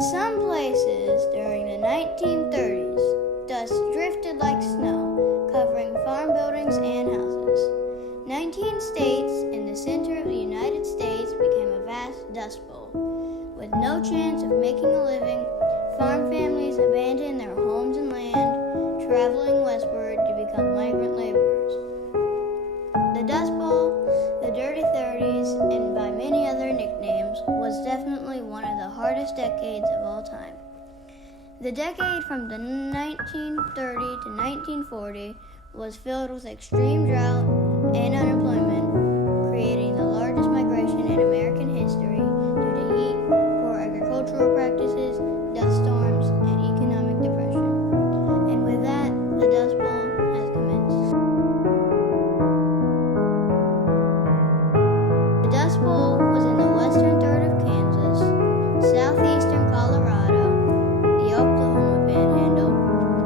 In some places during the 1930s, dust drifted like snow, covering farm buildings and houses. 19 states in the center of the United States became a vast dust bowl. With no chance of making a living, farm families abandoned their homes and land, traveling westward to become migrant laborers. The Dust Bowl, the Dirty 30s, and by many other nicknames, was definitely one of the hardest decades of all time. The decade from the 1930 to 1940 was filled with extreme drought and unemployment, creating the largest migration in American history due to heat, poor agricultural practices, dust storms, and economic depression. And with that, the Dust Bowl has commenced. The Dust Bowl was in the western third of Kansas, southeastern Colorado, the Oklahoma Panhandle,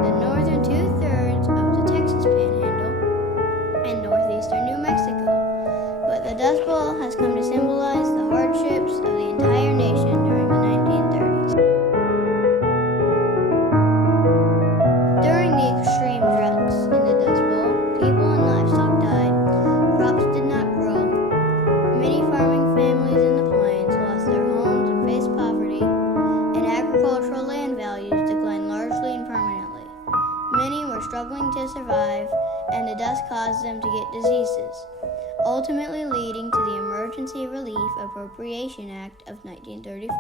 the northern two-thirds of the Texas Panhandle, and northeastern New Mexico. But the Dust Bowl has come to symbolize the hardships of the entire nation during the 1930s. During the extreme droughts in the Dust Bowl, people and livestock died, crops did not grow, many farming families in the plains lost their homes and faced poverty, and agricultural land values declined largely and permanently. Many were struggling to survive, and the dust caused them to get diseases, ultimately leading to the Emergency Relief Appropriation Act of 1935.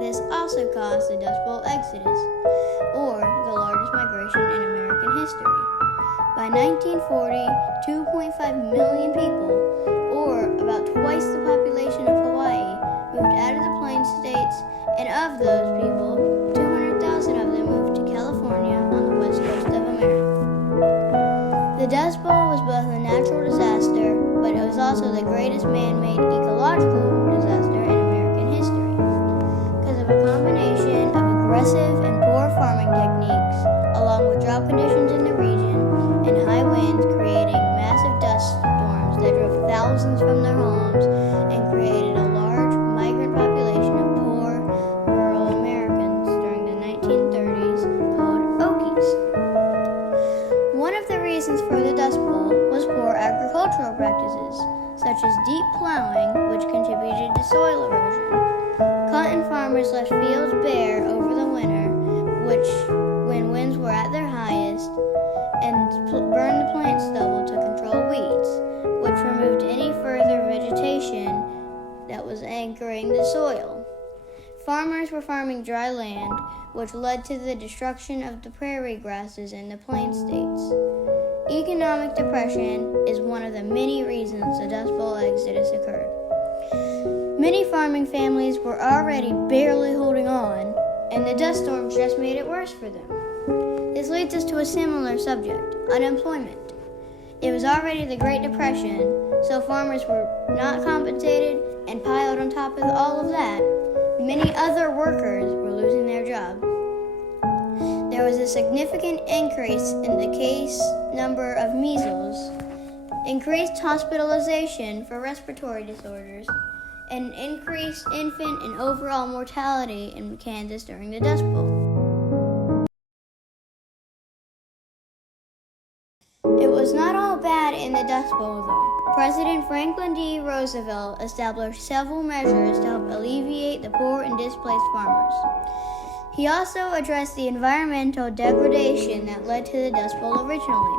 This also caused the Dust Bowl exodus, or the largest migration in American history. By 1940, 2.5 million people, or about twice the population of Hawaii, moved out of the Plains states, and of those people, 200,000 of them moved to California on the west coast of America. The Dust Bowl was both a natural disaster, but it was also the greatest man-made ecological disaster in American history, because of a combination of aggressive and poor farming techniques, along with drought conditions in the region, and high winds creating massive dust storms that drove thousands from their homes and created a large migrant population of poor, rural Americans during the 1930s called Okies. One of the reasons for the Dust Bowl was poor agricultural practices, such as deep plowing, which contributed to soil erosion. Cotton farmers left fields bare over the winter, when winds were at their highest, and burned the plant stubble to control weeds, which removed any further vegetation that was anchoring the soil. Farmers were farming dry land, which led to the destruction of the prairie grasses in the plain states. Economic depression is one of the many reasons the Dust Bowl exodus occurred. Many farming families were already barely holding on, and the dust storms just made it worse for them. This leads us to a similar subject, unemployment. It was already the Great Depression, so farmers were not compensated, and piled on top of all of that, many other workers were losing their jobs. There was a significant increase in the case number of measles, increased hospitalization for respiratory disorders, and increased infant and overall mortality in Kansas during the Dust Bowl. It was not all bad in the Dust Bowl, though. President Franklin D. Roosevelt established several measures to help alleviate the poor and displaced farmers. He also addressed the environmental degradation that led to the Dust Bowl originally.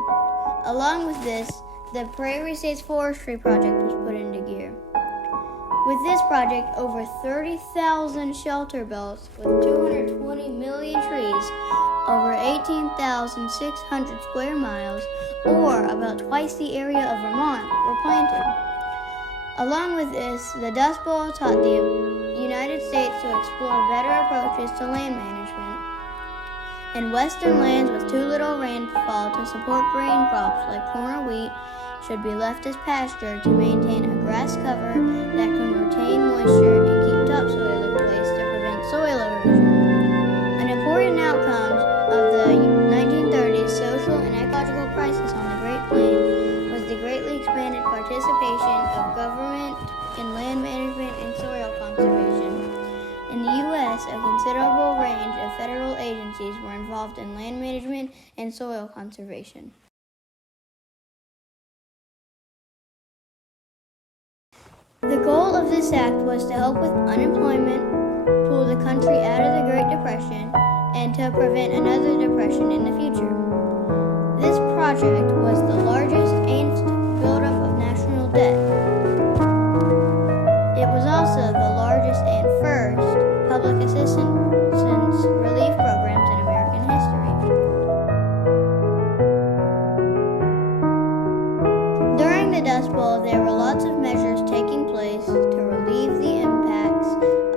Along with this, the Prairie States Forestry Project was put into gear. With this project, over 30,000 shelter belts with 220 million trees, over 18,600 square miles, or about twice the area of Vermont, were planted. Along with this, the Dust Bowl taught the United States to explore better approaches to land management. In western lands with too little rainfall to support grain crops like corn or wheat should be left as pasture to maintain a grass cover that can retain moisture and keep topsoil in place to prevent soil erosion. An important outcome of the 1930s social and ecological crisis on the Great Plains was the greatly expanded participation of government in land management and soil conservation. In the U.S., a involved in land management and soil conservation. The goal of this act was to help with unemployment, pull the country out of the Great Depression, and to prevent another depression in the future. This project was the largest and buildup of national debt. It was also the largest and first public assistance relief programs in American history. During the Dust Bowl, there were lots of measures taking place to relieve the impacts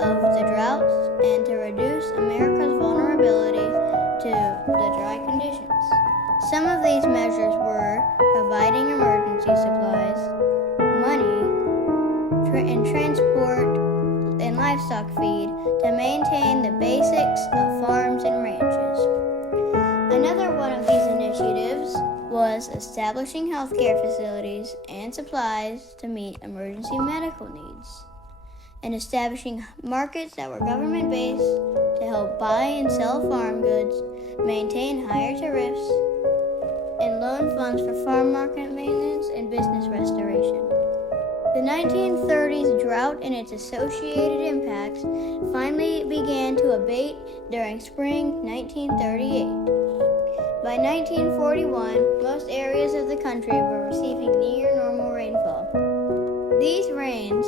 of the droughts and to reduce America's vulnerability to the dry conditions. Some of these measures were providing emergency supplies, money, and transport and livestock feed to maintain the basics of farms and ranches. Another one of these initiatives was establishing healthcare facilities and supplies to meet emergency medical needs, and establishing markets that were government-based to help buy and sell farm goods, maintain higher tariffs, and loan funds for farm market maintenance and business restoration. The 1930s drought and its associated impacts finally began to abate during spring 1938. By 1941, most areas of the country were receiving near normal rainfall. These rains,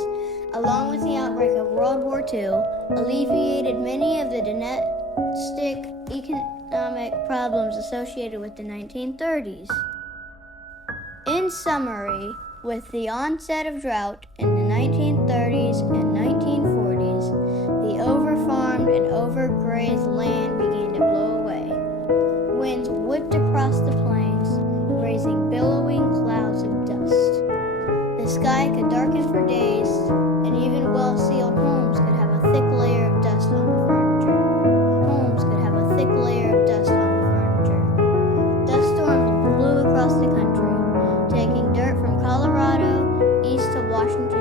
along with the outbreak of World War II, alleviated many of the domestic economic problems associated with the 1930s. In summary, with the onset of drought in the 1930s and 1940s, the overfarmed and overgrazed land began to blow away. Winds whipped across the plains, raising billowing clouds of dust. The sky could darken for days, and even well-sealed homes could have a thick layer of dust on the furniture. Dust storms blew across the country, taking dirt from Colorado east to Washington